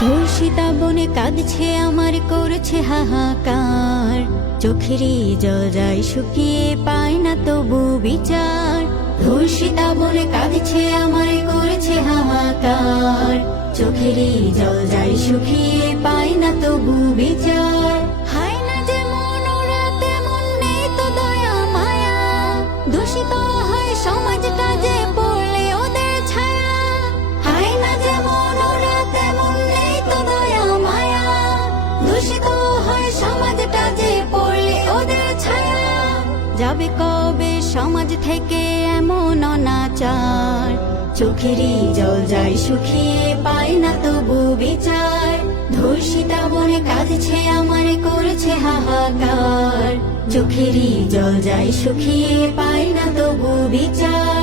ধর্ষিতা বনে কাঁদছে আমার, করছে হাহাকার। চোখেরই জল যায় শুকিয়ে পায় না তবু বিচার। ধর্ষিতা বনে কাঁদছে আমার, করেছে হাহাকার। চোখেরই জল যায় শুকিয়ে পায় না তবু বিচার। হায় না দূষিত হয় সমাজটা যে দূষিত হয় সমাজটা যে পড়লে ওদের ছায়া। যাবে কবে সমাজ থেকে এমন অনাচার? চোখেরই জল যায় শুকিয়ে পায় না তবু বিচার। ধর্ষিতা বনে কাঁদছে, আমার করেছে হাহাকার। চোখেরই জল যায় শুকিয়ে পায় না তবু বিচার।